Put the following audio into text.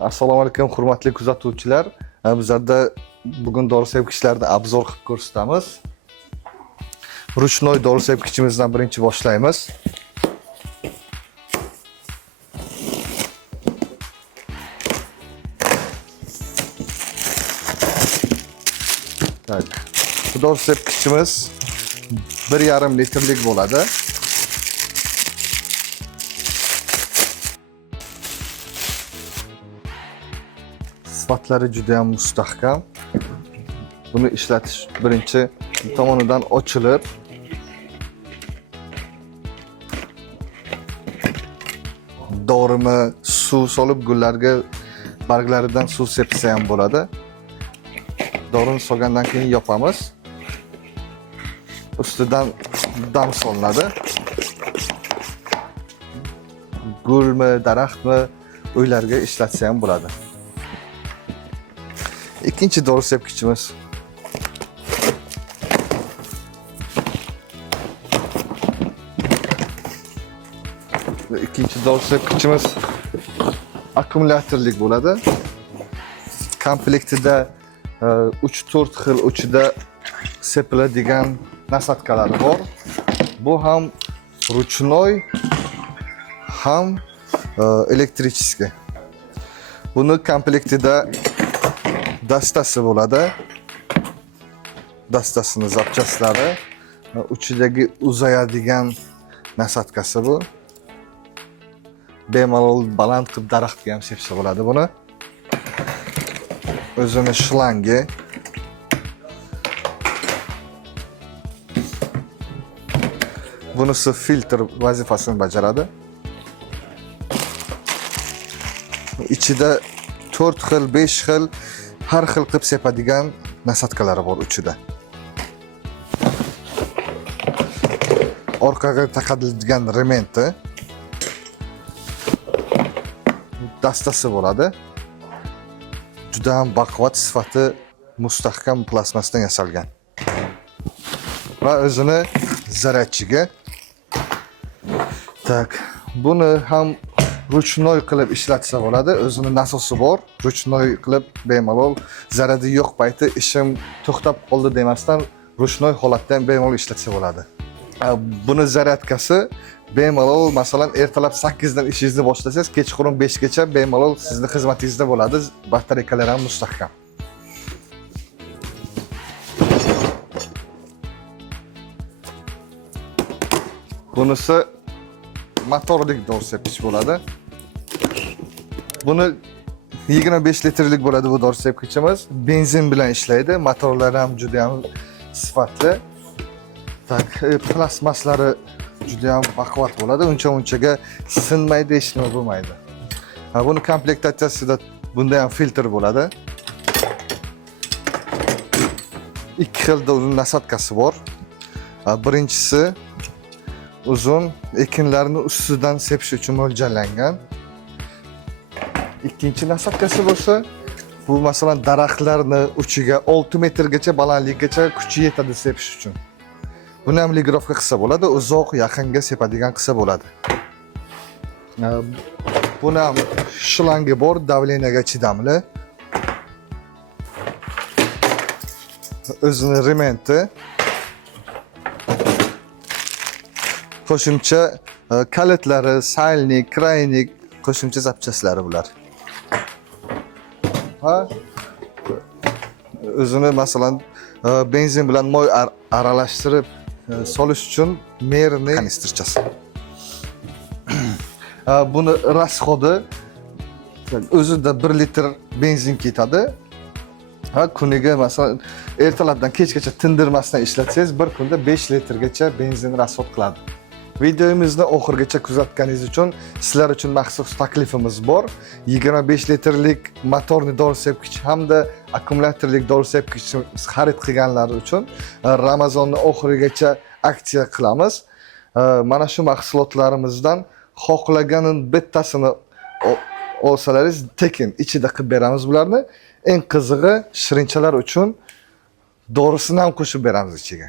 Assalomu alaykum hurmatli kuzatuvchilar. Bizlarda bugun dori sepkichlarni obzor qilib ko'rsatamiz. Ruchnoy dori sepkichimizdan birinchi boshlaymiz. Tak. Bu dori sepkichimiz 1,5 litrlik bo'ladi. Sifatlari juda ham mustahkam. Buni ishlatish birinchi tomonidan ochilib, dorimi suv solib gullarga barglaridan suv sepsa ham bo'ladi. Dorini solgandan keyin yopamiz. Ustidan dam solinadi. Gulmi, daraxtmi, uylarga ishlatsa ham bo'ladi. İkinci dori sepkichimiz. İkinci dori sepkichimiz akkumulyatorlik bo'ladi. Komplektida 3-4 xil uchida sepiladigan nasatkalar bor. Bu ham ruchnoy, ham elektrichеский. Buni komplektida dastasi bo'ladi. Dastasini zapchaslari, uchidagi uzayadigan nasatkasi bu. Bemalol baland qilib daraxtga ham sepsa bo'ladi buni. O'zini shlangi. Bunisi filtr vazifasini bajaradi. İchida 4 xil, 5 xil har xil qilib sepadigan nasatkalari bor uchida. Orqaga taqadigan rementi dastasi bo'ladi. Juda ham baquvvat, sifati mustahkam plastmasdan yasalgan. Va o'zini zaryadchiga. Tak, buni ham ruchnoy qilib ishlatsa bo'ladi. O'zini nasosi bor. Ruchnoy qilib bemalol zaradi yo'q payti ishim to'xtab qoldi demasdan ruchnoy holatda bemalol ishlatsa bo'ladi. Buni zaryadkasi bemalol masalan ertalab 8 dan ishingizni boshlasangiz, kechqurun 5 gacha bemalol sizning xizmatingizda bo'ladi. Batareyalar ham mustahkam. Bunisi motorlik dori sepkich bo'ladi. Buni 25 litrlik bo'ladi bu dori sepkichimiz. Benzin bilan ishlaydi. Motorlari ham juda ham sifatli. Tak, plastmaslari juda ham baquvvat bo'ladi. Uncha-munchaga sinmaydi, hech nima bo'lmaydi. Buni komplektatsiyasida bunda ham filtr bo'ladi. Ikki xilda uzun nasatkasi bor. Birinchisi uzun, ekinlarni ustidan sepish uchun mo'ljallangan. Ikkinchi nasatkasi bo'lsa, bu masalan daraxtlarni uchiga 6 metrgacha balandlikgacha kuchi yetadi sepish uchun. Buni ham ligrovka qilsa bo'ladi, uzoq yaqinga sepadigan qilsa bo'ladi. Buni ham shlangi bor, davleniyaga chidamli. O'zini rementi. Qo'shimcha kalitlari, saylnik, kraynik, qo'shimcha zapchaslari bular. O'zini masalan benzin bilan moy aralashtirib solish uchun merni kanistrchasi. Buni rasxodi o'zida 1 litr benzin ketadi. Kuniga masalan ertalabdan kechgacha tindirmasdan ishlatsangiz, bir kunda 5 litrgacha benzin rasxod qiladi. Videomizni oxirigacha kuzatganingiz uchun sizlar uchun maxsus taklifimiz bor. 25 litrlik motorli dori sepkich hamda akkumulyatorlik dori sepkich xarid qilganlar uchun Ramazonning oxirigacha aksiya qilamiz. Mana shu mahsulotlarimizdan xohlaganin bittasini olsalaringiz tekin ichida qilib beramiz bularni. Eng qizig'i shirinchalar uchun dorisini ham qo'shib beramiz ichiga.